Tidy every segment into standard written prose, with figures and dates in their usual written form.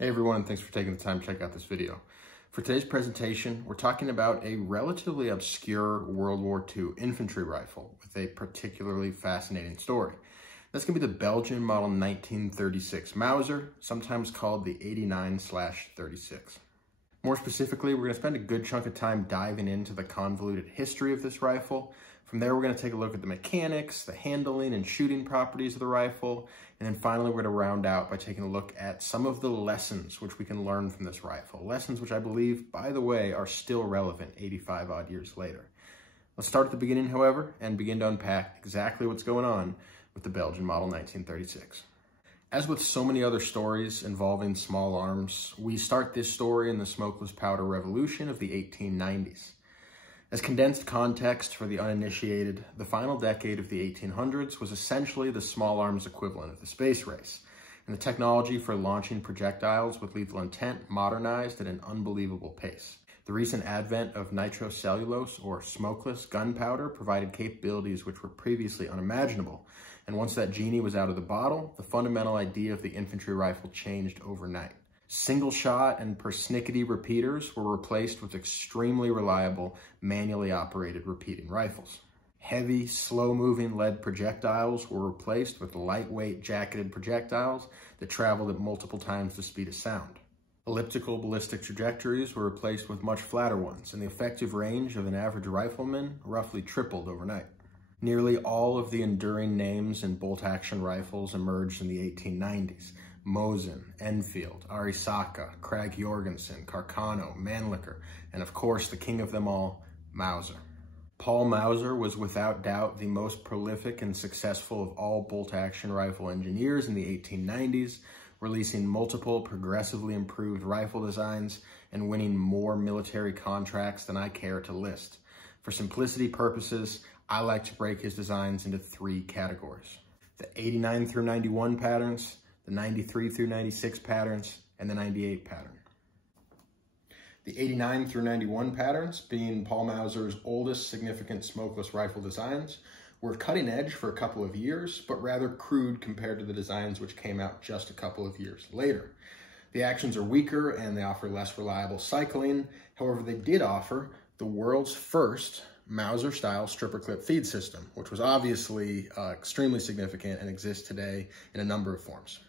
Hey everyone, and thanks for taking the time to check out this video. For today's presentation, we're talking about a relatively obscure World War II infantry rifle with a particularly fascinating story. That's going to be the Belgian model 1936 Mauser, sometimes called the 89/36. More specifically, we're going to spend a good chunk of time diving into the convoluted history of this rifle. From there, we're going to take a look at the mechanics, the handling and shooting properties of the rifle, and then finally, we're going to round out by taking a look at some of the lessons which we can learn from this rifle. Lessons which I believe, by the way, are still relevant 85 odd years later. Let's start at the beginning, however, and begin to unpack exactly what's going on with the Belgian model 1936. As with so many other stories involving small arms, we start this story in the smokeless powder revolution of the 1890s. As condensed context for the uninitiated, the final decade of the 1800s was essentially the small arms equivalent of the space race, and the technology for launching projectiles with lethal intent modernized at an unbelievable pace. The recent advent of nitrocellulose or smokeless gunpowder provided capabilities which were previously unimaginable, and once that genie was out of the bottle, the fundamental idea of the infantry rifle changed overnight. Single shot and persnickety repeaters were replaced with extremely reliable, manually operated repeating rifles. Heavy, slow-moving lead projectiles were replaced with lightweight jacketed projectiles that traveled at multiple times the speed of sound. Elliptical ballistic trajectories were replaced with much flatter ones, and the effective range of an average rifleman roughly tripled overnight. Nearly all of the enduring names in bolt-action rifles emerged in the 1890s. Mauser, Enfield, Arisaka, Krag-Jorgensen, Carcano, Mannlicher, and of course the king of them all, Mauser. Paul Mauser was without doubt the most prolific and successful of all bolt-action rifle engineers in the 1890s, releasing multiple progressively improved rifle designs and winning more military contracts than I care to list. For simplicity purposes, I like to break his designs into three categories: the 89 through 91 patterns, the 93 through 96 patterns, and the 98 pattern. The 89 through 91 patterns, being Paul Mauser's oldest significant smokeless rifle designs, were cutting edge for a couple of years, but rather crude compared to the designs which came out just a couple of years later. The actions are weaker and they offer less reliable cycling. However, they did offer the world's first Mauser-style stripper clip feed system, which was obviously extremely significant and exists today in a number of forms.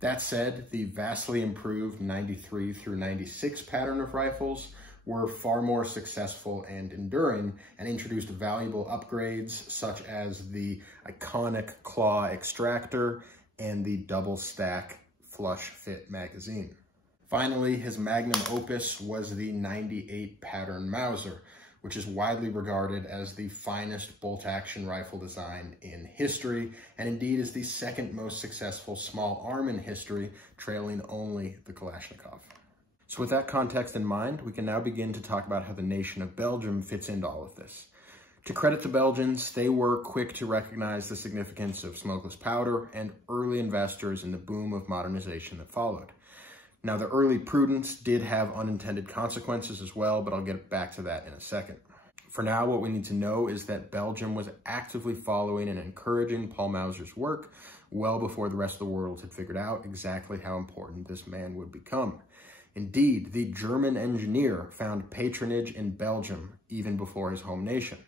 That said, the vastly improved 93 through 96 pattern of rifles were far more successful and enduring and introduced valuable upgrades such as the iconic claw extractor and the double stack flush fit magazine. Finally, his magnum opus was the 98 pattern Mauser, which is widely regarded as the finest bolt-action rifle design in history, and indeed is the second most successful small arm in history, trailing only the Kalashnikov. So with that context in mind, we can now begin to talk about how the nation of Belgium fits into all of this. To credit the Belgians, they were quick to recognize the significance of smokeless powder and early investors in the boom of modernization that followed. Now, the early prudence did have unintended consequences as well, but I'll get back to that in a second. For now, what we need to know is that Belgium was actively following and encouraging Paul Mauser's work well before the rest of the world had figured out exactly how important this man would become. Indeed, the German engineer found patronage in Belgium even before his home nation.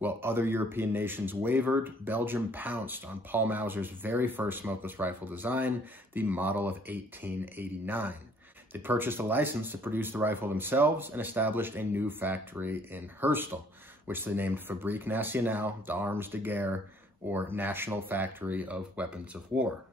While other European nations wavered, Belgium pounced on Paul Mauser's very first smokeless rifle design, the model of 1889. They purchased a license to produce the rifle themselves and established a new factory in Herstal, which they named Fabrique Nationale d'Armes de Guerre, or National Factory of Weapons of War.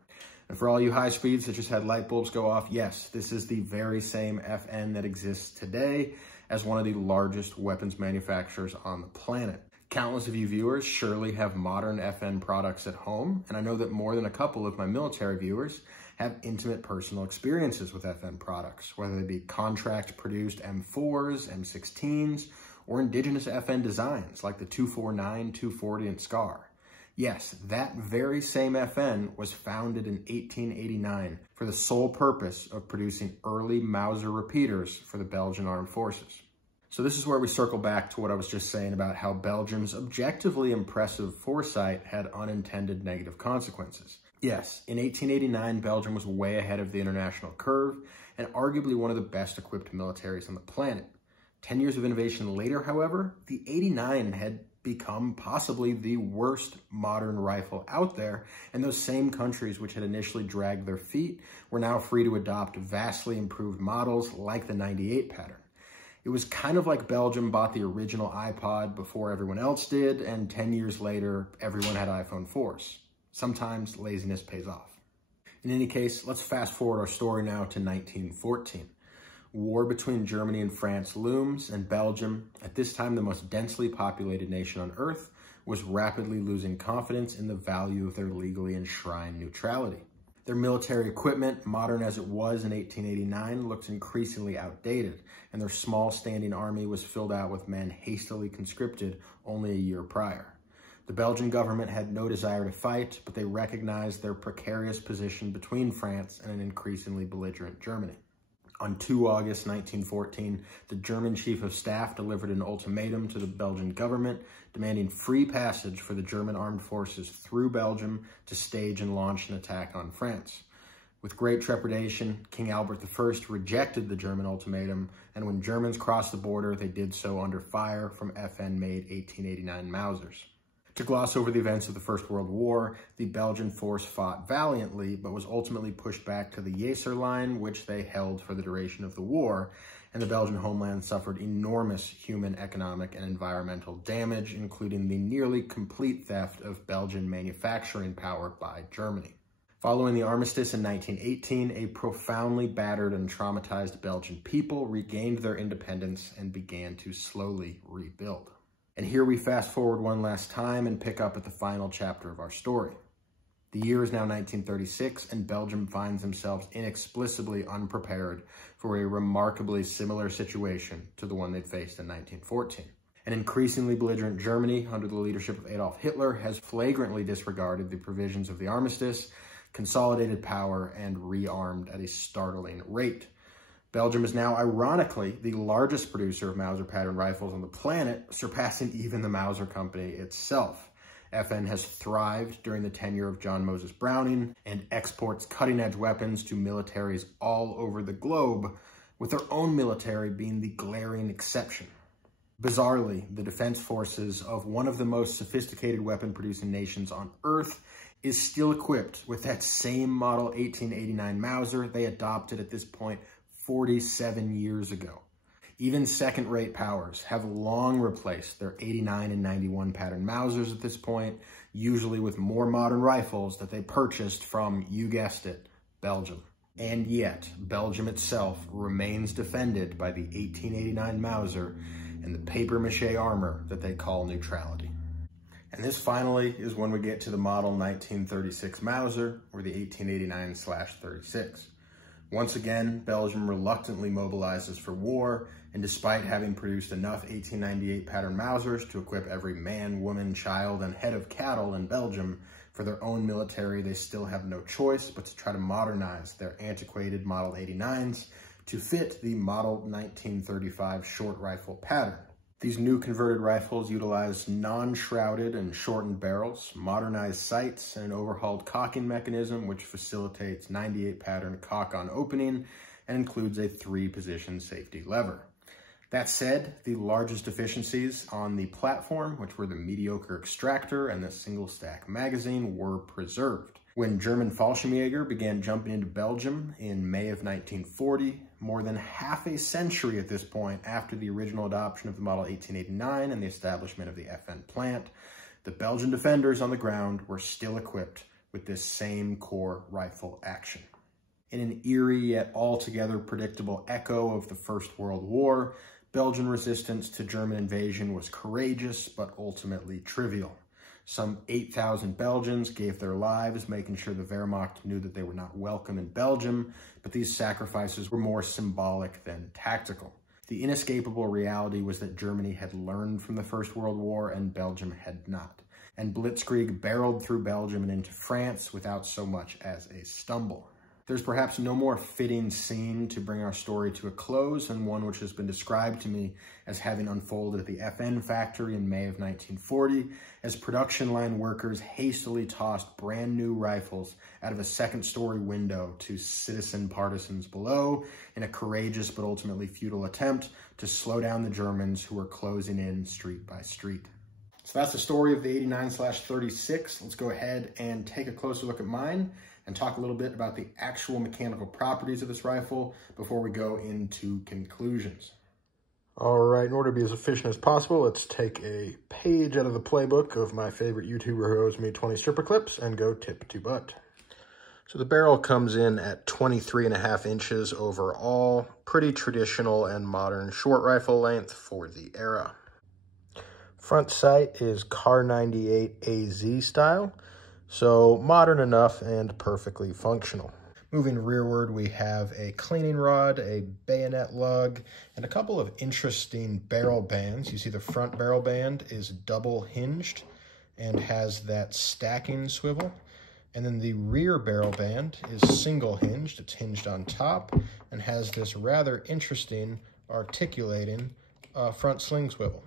And for all you high speeds that just had light bulbs go off, yes, this is the very same FN that exists today as one of the largest weapons manufacturers on the planet. Countless of you viewers surely have modern FN products at home, and I know that more than a couple of my military viewers have intimate personal experiences with FN products, whether they be contract-produced M4s, M16s, or indigenous FN designs like the 249, 240, and SCAR. Yes, that very same FN was founded in 1889 for the sole purpose of producing early Mauser repeaters for the Belgian Armed Forces. So this is where we circle back to what I was just saying about how Belgium's objectively impressive foresight had unintended negative consequences. Yes, in 1889, Belgium was way ahead of the international curve, and arguably one of the best equipped militaries on the planet. 10 years of innovation later, however, the 89 had become possibly the worst modern rifle out there, and those same countries which had initially dragged their feet were now free to adopt vastly improved models like the 98 pattern. It was kind of like Belgium bought the original iPod before everyone else did, and 10 years later, everyone had iPhone 4s. Sometimes laziness pays off. In any case, let's fast forward our story now to 1914. War between Germany and France looms, and Belgium, at this time the most densely populated nation on Earth, was rapidly losing confidence in the value of their legally enshrined neutrality. Their military equipment, modern as it was in 1889, looked increasingly outdated, and their small standing army was filled out with men hastily conscripted only a year prior. The Belgian government had no desire to fight, but they recognized their precarious position between France and an increasingly belligerent Germany. On 2 August 1914, the German Chief of Staff delivered an ultimatum to the Belgian government demanding free passage for the German armed forces through Belgium to stage and launch an attack on France. With great trepidation, King Albert I rejected the German ultimatum, and when Germans crossed the border, they did so under fire from FN-made 1889 Mausers. To gloss over the events of the First World War, the Belgian force fought valiantly, but was ultimately pushed back to the Yser line, which they held for the duration of the war, and the Belgian homeland suffered enormous human, economic, and environmental damage, including the nearly complete theft of Belgian manufacturing power by Germany. Following the armistice in 1918, a profoundly battered and traumatized Belgian people regained their independence and began to slowly rebuild. And here we fast forward one last time and pick up at the final chapter of our story. The year is now 1936, and Belgium finds themselves inexplicably unprepared for a remarkably similar situation to the one they'd faced in 1914. An increasingly belligerent Germany, under the leadership of Adolf Hitler, has flagrantly disregarded the provisions of the armistice, consolidated power, and rearmed at a startling rate. Belgium is now, ironically, the largest producer of Mauser pattern rifles on the planet, surpassing even the Mauser company itself. FN has thrived during the tenure of John Moses Browning and exports cutting-edge weapons to militaries all over the globe, with their own military being the glaring exception. Bizarrely, the defense forces of one of the most sophisticated weapon-producing nations on Earth is still equipped with that same model 1889 Mauser they adopted at this point 47 years ago. Even second-rate powers have long replaced their 89 and 91 pattern Mausers at this point, usually with more modern rifles that they purchased from, you guessed it, Belgium. And yet, Belgium itself remains defended by the 1889 Mauser and the papier-mâché armor that they call neutrality. And this finally is when we get to the model 1936 Mauser, or the 1889/36. Once again, Belgium reluctantly mobilizes for war, and despite having produced enough 1898 pattern Mausers to equip every man, woman, child, and head of cattle in Belgium for their own military, they still have no choice but to try to modernize their antiquated Model 89s to fit the Model 1935 short rifle pattern. These new converted rifles utilize non-shrouded and shortened barrels, modernized sights, and an overhauled cocking mechanism which facilitates 98 pattern cock-on opening and includes a 3-position safety lever. That said, the largest deficiencies on the platform, which were the mediocre extractor and the single-stack magazine, were preserved. When German Fallschirmjäger began jumping into Belgium in May of 1940, more than half a century at this point after the original adoption of the Model 1889 and the establishment of the FN plant, the Belgian defenders on the ground were still equipped with this same core rifle action. In an eerie yet altogether predictable echo of the First World War, Belgian resistance to German invasion was courageous but ultimately trivial. Some 8,000 Belgians gave their lives, making sure the Wehrmacht knew that they were not welcome in Belgium, but these sacrifices were more symbolic than tactical. The inescapable reality was that Germany had learned from the First World War and Belgium had not, and Blitzkrieg barreled through Belgium and into France without so much as a stumble. There's perhaps no more fitting scene to bring our story to a close than one which has been described to me as having unfolded at the FN factory in May of 1940, as production line workers hastily tossed brand new rifles out of a second-story window to citizen partisans below in a courageous but ultimately futile attempt to slow down the Germans who were closing in street by street. So that's the story of the 89/36. Let's go ahead and take a closer look at mine and talk a little bit about the actual mechanical properties of this rifle before we go into conclusions. All right, in order to be as efficient as possible, let's take a page out of the playbook of my favorite YouTuber who owes me 20 stripper clips and go tip to butt. So the barrel comes in at 23.5 inches overall, pretty traditional and modern short rifle length for the era. Front sight is Car 98 AZ style, so modern enough and perfectly functional. Moving rearward, we have a cleaning rod, a bayonet lug, and a couple of interesting barrel bands. You see the front barrel band is double hinged and has that stacking swivel. And then the rear barrel band is single hinged. It's hinged on top and has this rather interesting articulating front sling swivel.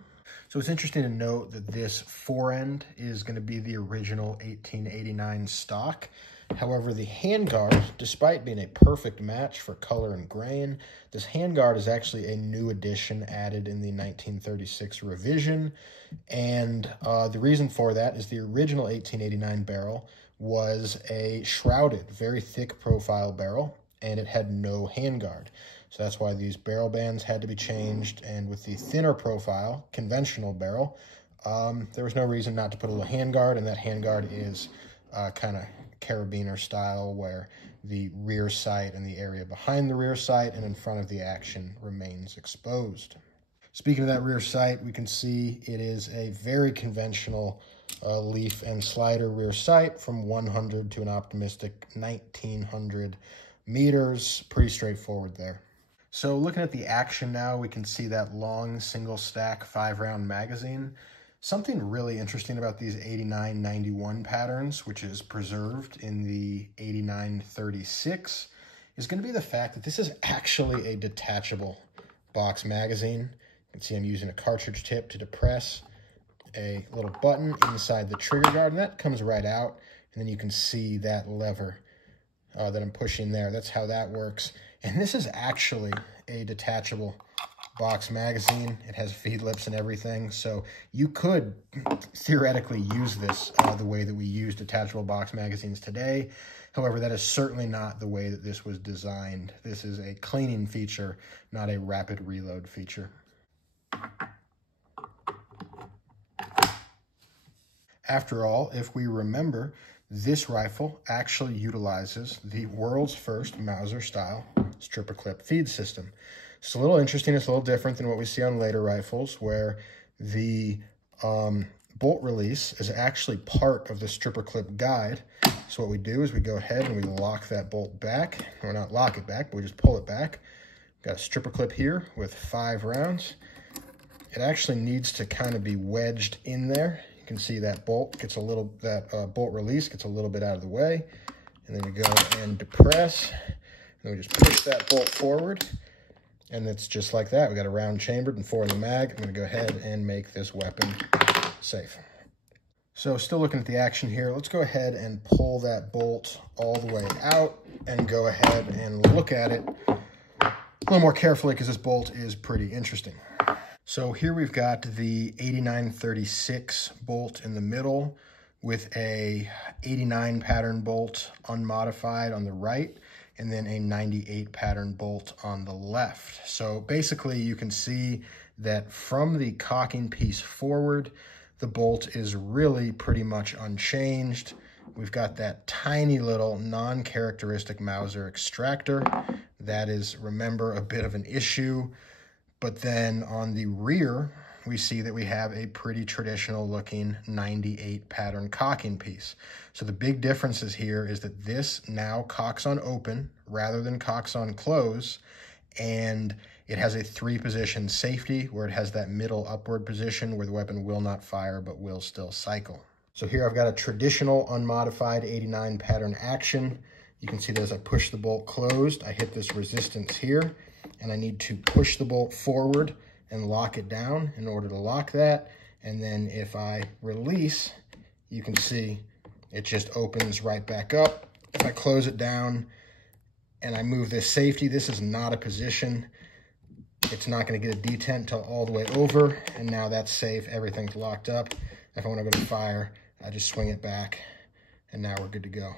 So it's interesting to note that this forend is going to be the original 1889 stock. However, the handguard, despite being a perfect match for color and grain, this handguard is actually a new addition added in the 1936 revision. And the reason for that is the original 1889 barrel was a shrouded, very thick profile barrel, and it had no handguard. So that's why these barrel bands had to be changed. And with the thinner profile, conventional barrel, there was no reason not to put a little handguard, and that handguard is kind of carabiner style, where the rear sight and the area behind the rear sight and in front of the action remains exposed. Speaking of that rear sight, we can see it is a very conventional leaf and slider rear sight from 100 to an optimistic 1900 meters. Pretty straightforward there. So looking at the action now, we can see that long single stack 5-round magazine. Something really interesting about these 89-91 patterns, which is preserved in the 89-36, is going to be the fact that this is actually a detachable box magazine. You can see I'm using a cartridge tip to depress a little button inside the trigger guard, and that comes right out. And then you can see that lever that I'm pushing there. That's how that works. And this is actually a detachable box magazine. It has feed lips and everything, so you could theoretically use this the way that we use detachable box magazines today. However, that is certainly not the way that this was designed. This is a cleaning feature, not a rapid reload feature. After all, if we remember, this rifle actually utilizes the world's first Mauser style stripper clip feed system. It's a little interesting. It's a little different than what we see on later rifles, where the bolt release is actually part of the stripper clip guide. So what we do is we go ahead and we lock that bolt back, or not lock it back, but we just pull it back. Got a stripper clip here with 5 rounds. It actually needs to kind of be wedged in there. You can see that bolt gets a little, bolt release gets a little bit out of the way. And then we go and depress, and we just push that bolt forward. And it's just like that. We got a round chambered and 4 in the mag. I'm going to go ahead and make this weapon safe. So still looking at the action here, let's go ahead and pull that bolt all the way out and go ahead and look at it a little more carefully, because this bolt is pretty interesting. So here we've got the 89-36 bolt in the middle with a 89 pattern bolt unmodified on the right, and then a 98 pattern bolt on the left. So basically you can see that from the cocking piece forward, the bolt is really pretty much unchanged. We've got that tiny little non-characteristic Mauser extractor. That is, remember, a bit of an issue. But then on the rear, we see that we have a pretty traditional looking 98 pattern cocking piece. So the big differences here is that this now cocks on open rather than cocks on close, and it has a 3-position safety where it has that middle upward position where the weapon will not fire but will still cycle. So here I've got a traditional unmodified 89 pattern action. You can see that as I push the bolt closed, I hit this resistance here, and I need to push the bolt forward and lock it down in order to lock that. And then if I release, you can see it just opens right back up. If I close it down and I move this safety, this is not a position. It's not going to get a detent until all the way over, and now that's safe. Everything's locked up. If I want to go to fire, I just swing it back, and now we're good to go.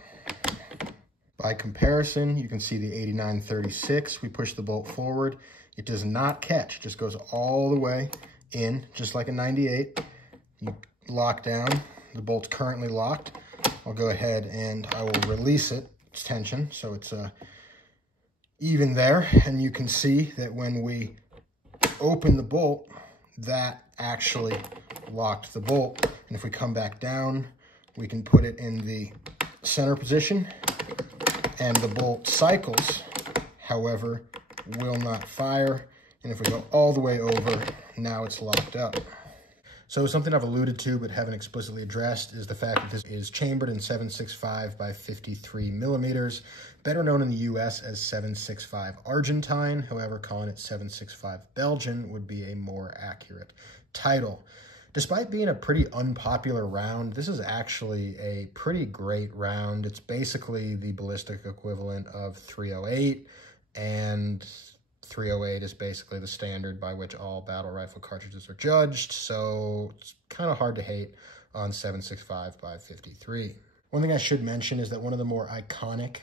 By comparison, you can see the 8936. We push the bolt forward. It does not catch. It just goes all the way in, just like a 98. You lock down. The bolt's currently locked. I'll go ahead and I will release it. It's tension, so it's even there. And you can see that when we open the bolt, that actually locked the bolt. And if we come back down, we can put it in the center position, and the bolt cycles, however, will not fire. And if we go all the way over, now it's locked up. So something I've alluded to but haven't explicitly addressed is the fact that this is chambered in 7.65 by 53 millimeters, better known in the US as 7.65 Argentine. However, calling it 7.65 Belgian would be a more accurate title. Despite being a pretty unpopular round, this is actually a pretty great round. It's basically the ballistic equivalent of .308, and .308 is basically the standard by which all battle rifle cartridges are judged, so it's kind of hard to hate on 7.65 by 53. One thing I should mention is that one of the more iconic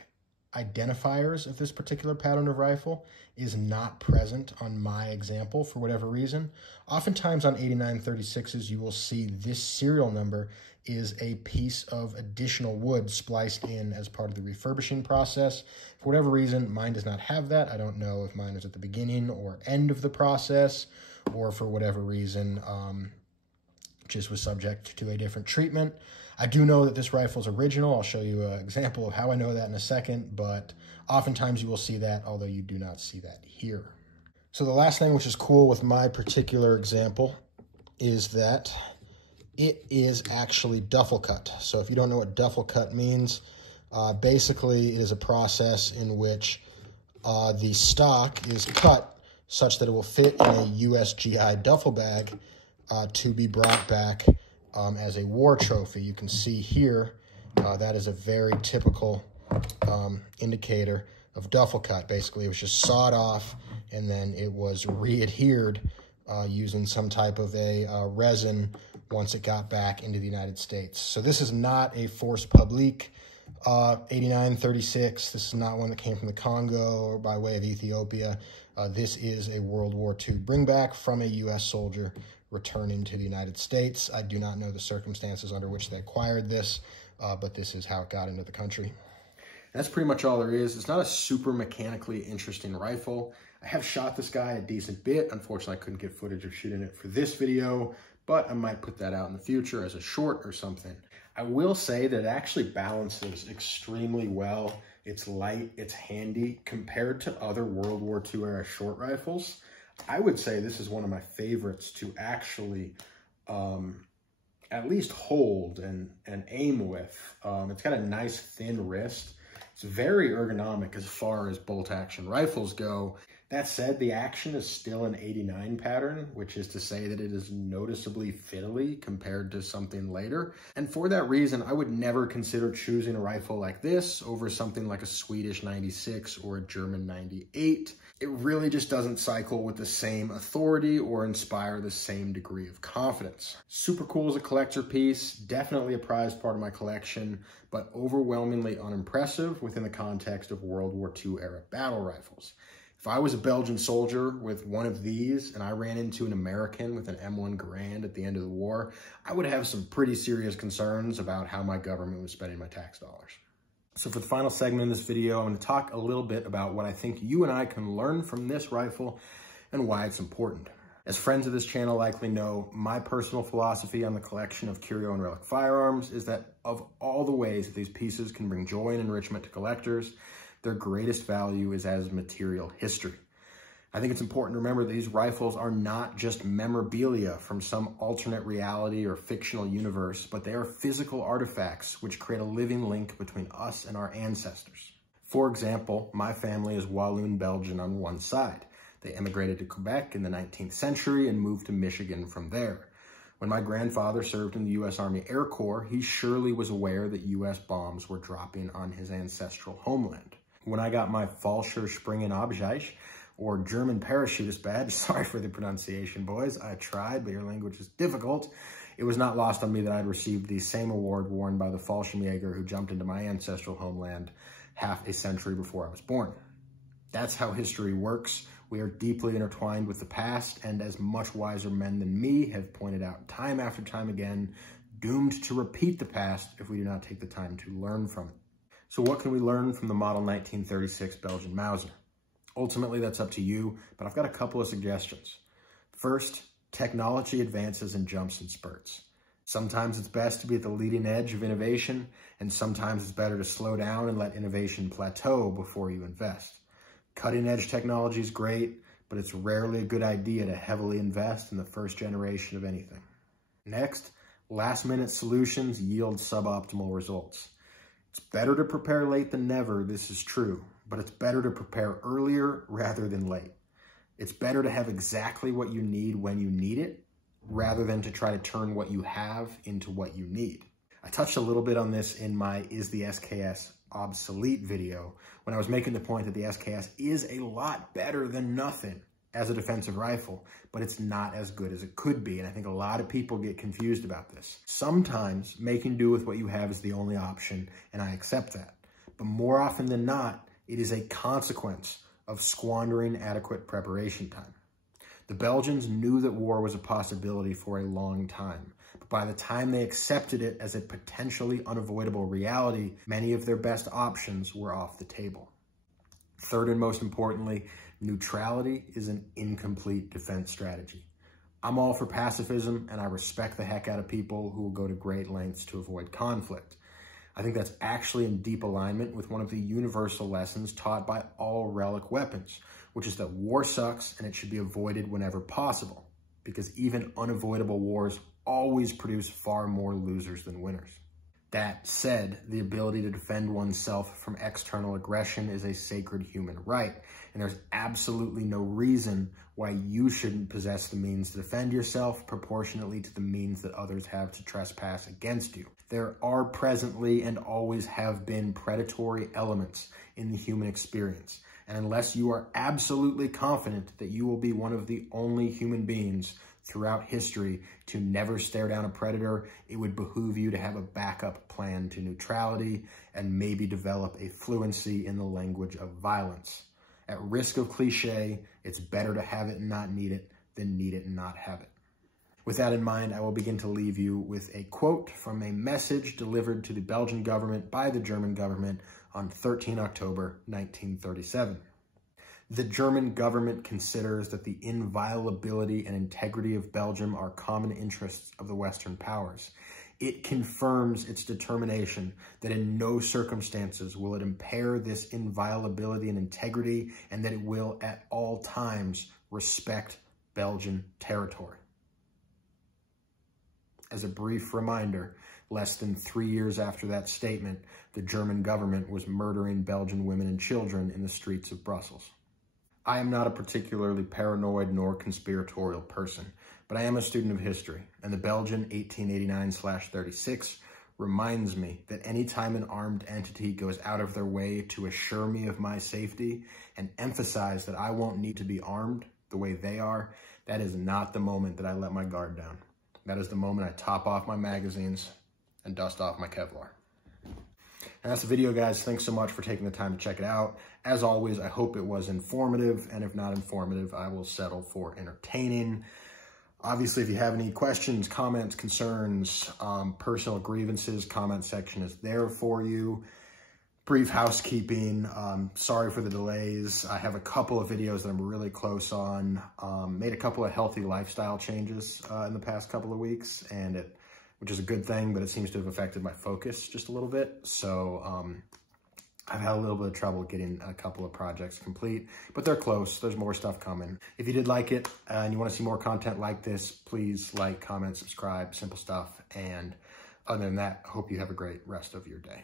identifiers of this particular pattern of rifle is not present on my example for whatever reason. Oftentimes on 8936s, you will see this serial number is a piece of additional wood spliced in as part of the refurbishing process. For whatever reason, mine does not have that. I don't know if mine was at the beginning or end of the process, or for whatever reason, just was subject to a different treatment. I do know that this rifle is original. I'll show you an example of how I know that in a second, but oftentimes you will see that, although you do not see that here. So the last thing which is cool with my particular example is that it is actually duffel cut. So if you don't know what duffel cut means, basically it is a process in which the stock is cut such that it will fit in a USGI duffel bag to be brought back as a war trophy. You can see here, that is a very typical indicator of duffel cut. Basically, it was just sawed off and then it was re-adhered using some type of a resin once it got back into the United States. So this is not a force publique 8936. This is not one that came from the Congo or by way of Ethiopia. This is a World War II bringback from a U.S. soldier returning to the United States. I do not know the circumstances under which they acquired this, but this is how it got into the country. That's pretty much all there is. It's not a super mechanically interesting rifle. I have shot this guy a decent bit. Unfortunately, I couldn't get footage of shooting it for this video, but I might put that out in the future as a short or something. I will say that it actually balances extremely well. It's light, it's handy compared to other World War II era short rifles. I would say this is one of my favorites to actually at least hold and aim with. It's got a nice thin wrist. It's very ergonomic as far as bolt action rifles go. That said, the action is still an 89 pattern, which is to say that it is noticeably fiddly compared to something later. And for that reason, I would never consider choosing a rifle like this over something like a Swedish 96 or a German 98. It really just doesn't cycle with the same authority or inspire the same degree of confidence. Super cool as a collector piece, definitely a prized part of my collection, but overwhelmingly unimpressive within the context of World War II era battle rifles. If I was a Belgian soldier with one of these and I ran into an American with an M1 Garand at the end of the war, I would have some pretty serious concerns about how my government was spending my tax dollars. So for the final segment of this video, I'm going to talk a little bit about what I think you and I can learn from this rifle and why it's important. As friends of this channel likely know, my personal philosophy on the collection of curio and relic firearms is that of all the ways that these pieces can bring joy and enrichment to collectors, their greatest value is as material history. I think it's important to remember that these rifles are not just memorabilia from some alternate reality or fictional universe, but they are physical artifacts which create a living link between us and our ancestors. For example, my family is Walloon Belgian on one side. They immigrated to Quebec in the 19th century and moved to Michigan from there. When my grandfather served in the U.S. Army Air Corps, he surely was aware that U.S. bombs were dropping on his ancestral homeland. When I got my Fallschirmspringen Abzeichen, or German parachutist badge, sorry for the pronunciation, boys, I tried, but your language is difficult, it was not lost on me that I had received the same award worn by the Fallschirmjäger who jumped into my ancestral homeland half a century before I was born. That's how history works. We are deeply intertwined with the past, and as much wiser men than me have pointed out time after time again, doomed to repeat the past if we do not take the time to learn from it. So what can we learn from the model 1936 Belgian Mauser? Ultimately, that's up to you, but I've got a couple of suggestions. First, technology advances in jumps and spurts. Sometimes it's best to be at the leading edge of innovation, and sometimes it's better to slow down and let innovation plateau before you invest. Cutting-edge technology is great, but it's rarely a good idea to heavily invest in the first generation of anything. Next, last-minute solutions yield suboptimal results. It's better to prepare late than never, this is true, but it's better to prepare earlier rather than late. It's better to have exactly what you need when you need it, rather than to try to turn what you have into what you need. I touched a little bit on this in my Is the SKS Obsolete video when I was making the point that the SKS is a lot better than nothing as a defensive rifle, but it's not as good as it could be, and I think a lot of people get confused about this. Sometimes making do with what you have is the only option, and I accept that. But more often than not, it is a consequence of squandering adequate preparation time. The Belgians knew that war was a possibility for a long time, but by the time they accepted it as a potentially unavoidable reality, many of their best options were off the table. Third and most importantly, neutrality is an incomplete defense strategy. I'm all for pacifism, and I respect the heck out of people who will go to great lengths to avoid conflict. I think that's actually in deep alignment with one of the universal lessons taught by all relic weapons, which is that war sucks and it should be avoided whenever possible, because even unavoidable wars always produce far more losers than winners. That said, the ability to defend oneself from external aggression is a sacred human right, and there's absolutely no reason why you shouldn't possess the means to defend yourself proportionately to the means that others have to trespass against you. There are presently and always have been predatory elements in the human experience, and unless you are absolutely confident that you will be one of the only human beings throughout history to never stare down a predator, it would behoove you to have a backup plan to neutrality and maybe develop a fluency in the language of violence. At risk of cliche, it's better to have it and not need it than need it and not have it. With that in mind, I will begin to leave you with a quote from a message delivered to the Belgian government by the German government on 13 October 1937. The German government considers that the inviolability and integrity of Belgium are common interests of the Western powers. It confirms its determination that in no circumstances will it impair this inviolability and integrity, and that it will at all times respect Belgian territory. As a brief reminder, less than 3 years after that statement, the German government was murdering Belgian women and children in the streets of Brussels. I am not a particularly paranoid nor conspiratorial person, but I am a student of history, and the Belgian 1889/36 reminds me that any time an armed entity goes out of their way to assure me of my safety and emphasize that I won't need to be armed the way they are, that is not the moment that I let my guard down. That is the moment I top off my magazines and dust off my Kevlar. And that's the video, guys. Thanks so much for taking the time to check it out. As always, I hope it was informative, and if not informative, I will settle for entertaining. Obviously, if you have any questions, comments, concerns, personal grievances, comment section is there for you. Brief housekeeping, sorry for the delays. I have a couple of videos that I'm really close on. Made a couple of healthy lifestyle changes in the past couple of weeks, and which is a good thing, but it seems to have affected my focus just a little bit. So I've had a little bit of trouble getting a couple of projects complete, but they're close. There's more stuff coming. If you did like it and you want to see more content like this, please like, comment, subscribe, simple stuff. And other than that, I hope you have a great rest of your day.